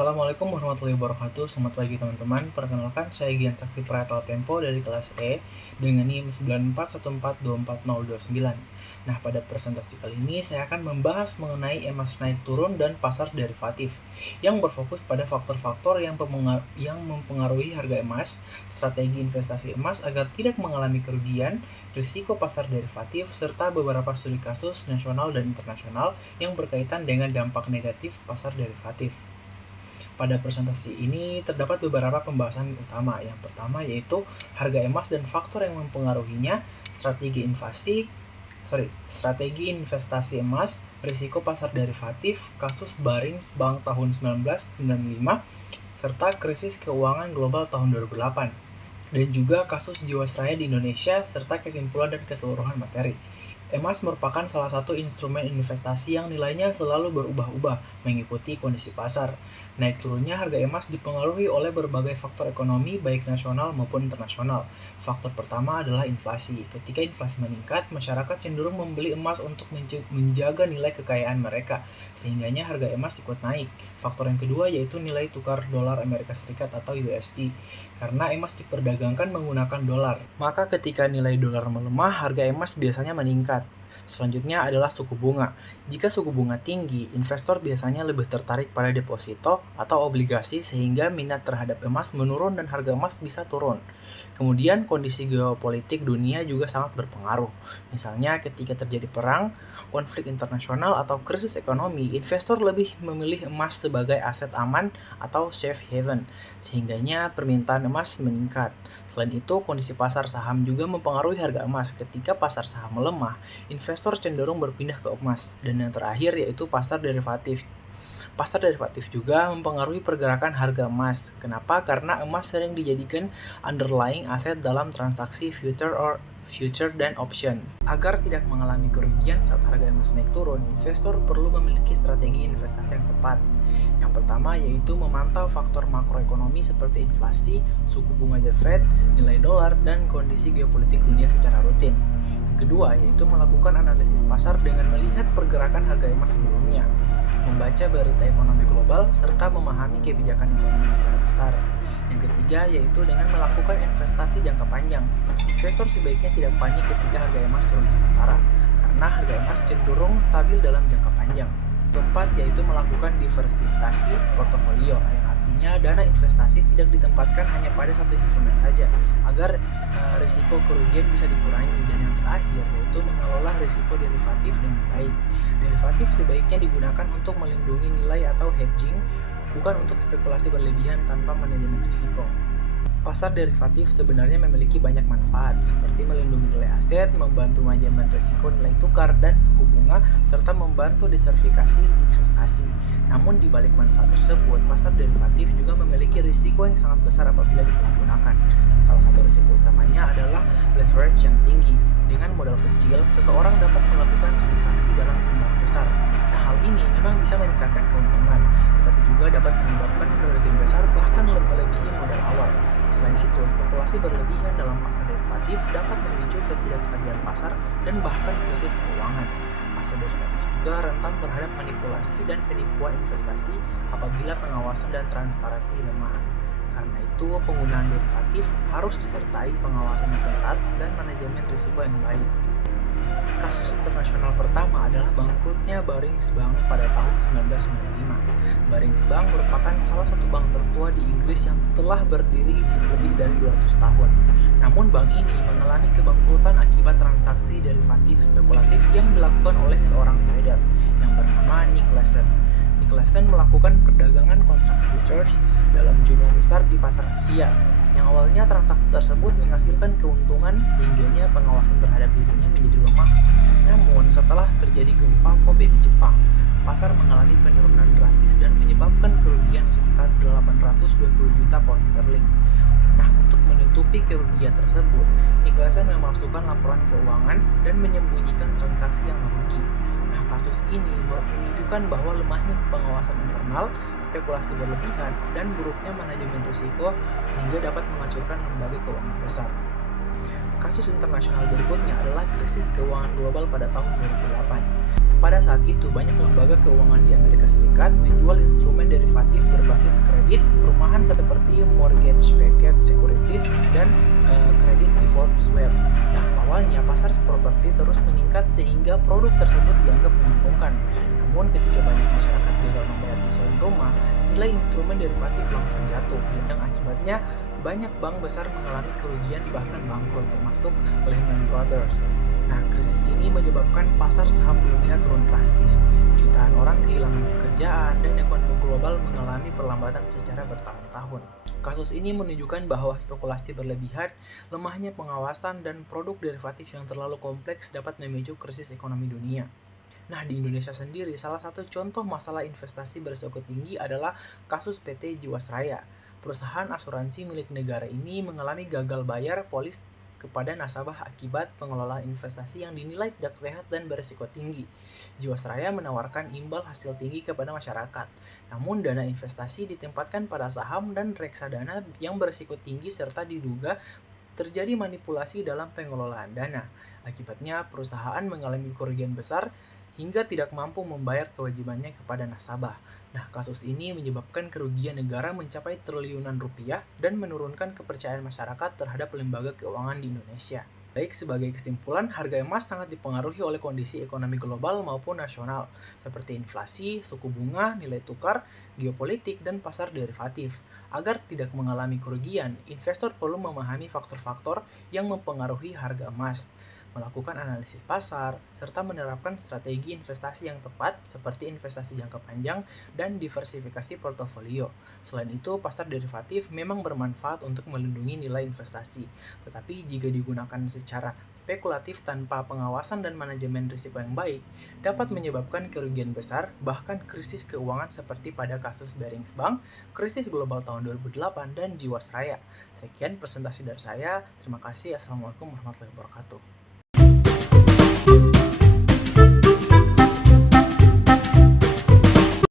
Assalamualaikum warahmatullahi wabarakatuh. Selamat pagi teman-teman. Perkenalkan, saya Gian Sakti Pratama Tempo dari kelas E dengan NIM 9414240249. Nah, pada presentasi kali ini saya akan membahas mengenai emas naik turun dan pasar derivatif yang berfokus pada faktor-faktor yang mempengaruhi harga emas, strategi investasi emas agar tidak mengalami kerugian, risiko pasar derivatif, serta beberapa studi kasus nasional dan internasional yang berkaitan dengan dampak negatif pasar derivatif. Pada presentasi ini terdapat beberapa pembahasan utama. Yang pertama yaitu harga emas dan faktor yang mempengaruhinya, strategi investasi emas, risiko pasar derivatif, kasus Barings Bank tahun 1995, serta krisis keuangan global tahun 2008, dan juga kasus Jiwasraya di Indonesia, serta kesimpulan dan keseluruhan materi. Emas merupakan salah satu instrumen investasi yang nilainya selalu berubah-ubah mengikuti kondisi pasar. Naik turunnya harga emas dipengaruhi oleh berbagai faktor ekonomi baik nasional maupun internasional. Faktor pertama adalah inflasi. Ketika inflasi meningkat, masyarakat cenderung membeli emas untuk menjaga nilai kekayaan mereka, sehingganya harga emas ikut naik. Faktor yang kedua yaitu nilai tukar dolar Amerika Serikat atau USD. Karena emas diperdagangkan menggunakan dolar, maka ketika nilai dolar melemah, harga emas biasanya meningkat. Selanjutnya adalah suku bunga. Jika suku bunga tinggi, investor biasanya lebih tertarik pada deposito atau obligasi sehingga minat terhadap emas menurun dan harga emas bisa turun. Kemudian kondisi geopolitik dunia juga sangat berpengaruh. Misalnya ketika terjadi perang, konflik internasional atau krisis ekonomi, investor lebih memilih emas sebagai aset aman atau safe haven, sehingganya permintaan emas meningkat. Selain itu, kondisi pasar saham juga mempengaruhi harga emas. Ketika pasar saham melemah, investor cenderung berpindah ke emas. Dan yang terakhir yaitu pasar derivatif. Pasar derivatif juga mempengaruhi pergerakan harga emas. Kenapa? Karena emas sering dijadikan underlying aset dalam transaksi future dan option. Agar tidak mengalami kerugian saat harga emas naik turun, investor perlu memiliki strategi investasi yang tepat. Yang pertama yaitu memantau faktor makroekonomi seperti inflasi, suku bunga The Fed, nilai dolar, dan kondisi geopolitik dunia secara rutin. Yang kedua yaitu melakukan analisis pasar dengan melihat pergerakan harga emas sebelumnya, membaca berita ekonomi global, serta memahami kebijakan ekonomi negara besar. Yang ketiga yaitu dengan melakukan investasi jangka panjang. Investor sebaiknya tidak panik ketika harga emas turun sementara, karena harga emas cenderung stabil dalam jangka panjang. Keempat yaitu melakukan diversifikasi portofolio, yang artinya dana investasi tidak ditempatkan hanya pada satu instrumen saja, agar risiko kerugian bisa dikurangi. Dan yang terakhir yaitu mengelola risiko derivatif dengan baik. Derivatif sebaiknya digunakan untuk melindungi nilai atau hedging, bukan untuk spekulasi berlebihan tanpa manajemen risiko. Pasar derivatif sebenarnya memiliki banyak manfaat, seperti melindungi nilai aset, membantu manajemen risiko nilai tukar dan suku bunga, serta membantu diversifikasi investasi. Namun di balik manfaat tersebut, pasar derivatif juga memiliki risiko yang sangat besar apabila disalahgunakan. Salah satu risiko utamanya adalah leverage yang tinggi. Dengan modal kecil, seseorang dapat melakukan transaksi dalam jumlah besar. Nah, hal ini memang bisa meningkatkan keuntungan, tetapi juga dapat menyebabkan kerugian besar bahkan melebihi modal awal. Selain itu, spekulasi berlebihan dalam pasar derivatif dapat memicu ketidakstabilan pasar dan bahkan krisis keuangan. Pasar derivatif juga rentan terhadap manipulasi dan penipuan investasi apabila pengawasan dan transparansi lemah. Karena itu, penggunaan derivatif harus disertai pengawasan yang ketat dan manajemen risiko yang baik. Kasus internasional pertama adalah bangkrutnya Barings Bank pada tahun 1995. Barings Bank merupakan salah satu bank tertua di Inggris yang telah berdiri lebih dari 200 tahun. Namun bank ini mengalami kebangkrutan akibat transaksi derivatif spekulatif yang dilakukan oleh seorang trader yang bernama Nick Leeson. Nick Leeson melakukan perdagangan kontrak futures dalam jumlah besar di pasar Asia. Yang awalnya transaksi tersebut menghasilkan keuntungan sehingganya pengawasan terhadap dirinya menjadi lemah. Namun setelah terjadi gempa Kobe di Jepang, pasar mengalami penurunan drastis dan menyebabkan kerugian sekitar 820 juta pound sterling. Nah, untuk menutupi kerugian tersebut, Nick Leeson memasukkan laporan keuangan dan menyembunyikan transaksi yang merugi. Nah, kasus ini menunjukkan bahwa lemahnya pengawasan internal, spekulasi berlebihan, dan buruknya manajemen risiko sehingga dapat menghancurkan lembaga keuangan besar. Kasus internasional berikutnya adalah krisis keuangan global pada tahun 2008. Pada saat itu, banyak lembaga keuangan di Amerika Serikat menjual instrumen derivatif berbasis kredit perumahan seperti mortgage-backed securities dan kredit default swaps. Nah, awalnya pasar properti terus meningkat sehingga produk tersebut dianggap menguntungkan. Namun, ketika banyak masyarakat gagal membayar cicilan rumah, nilai instrumen derivatif langsung jatuh. Yang akibatnya, banyak bank besar mengalami kerugian bahkan bangkrut, termasuk Lehman Brothers. Nah, krisis ini menyebabkan pasar saham dunia turun drastis. Jutaan orang kehilangan pekerjaan dan ekonomi global mengalami perlambatan secara bertahun-tahun. Kasus ini menunjukkan bahwa spekulasi berlebihan, lemahnya pengawasan, dan produk derivatif yang terlalu kompleks dapat memicu krisis ekonomi dunia. Nah, di Indonesia sendiri, salah satu contoh masalah investasi berisiko tinggi adalah kasus PT Jiwasraya. Perusahaan asuransi milik negara ini mengalami gagal bayar polis kepada nasabah akibat pengelolaan investasi yang dinilai tidak sehat dan berisiko tinggi. Jiwasraya menawarkan imbal hasil tinggi kepada masyarakat. Namun dana investasi ditempatkan pada saham dan reksadana yang berisiko tinggi serta diduga terjadi manipulasi dalam pengelolaan dana. Akibatnya perusahaan mengalami kerugian besar hingga tidak mampu membayar kewajibannya kepada nasabah. Nah, kasus ini menyebabkan kerugian negara mencapai triliunan rupiah dan menurunkan kepercayaan masyarakat terhadap lembaga keuangan di Indonesia. Baik, sebagai kesimpulan, harga emas sangat dipengaruhi oleh kondisi ekonomi global maupun nasional, seperti inflasi, suku bunga, nilai tukar, geopolitik, dan pasar derivatif. Agar tidak mengalami kerugian, investor perlu memahami faktor-faktor yang mempengaruhi harga emas, melakukan analisis pasar, serta menerapkan strategi investasi yang tepat seperti investasi jangka panjang dan diversifikasi portofolio. Selain itu, pasar derivatif memang bermanfaat untuk melindungi nilai investasi, tetapi jika digunakan secara spekulatif tanpa pengawasan dan manajemen risiko yang baik, dapat menyebabkan kerugian besar, bahkan krisis keuangan seperti pada kasus Barings Bank, krisis global tahun 2008, dan Jiwasraya. Sekian presentasi dari saya. Terima kasih. Assalamualaikum warahmatullahi wabarakatuh.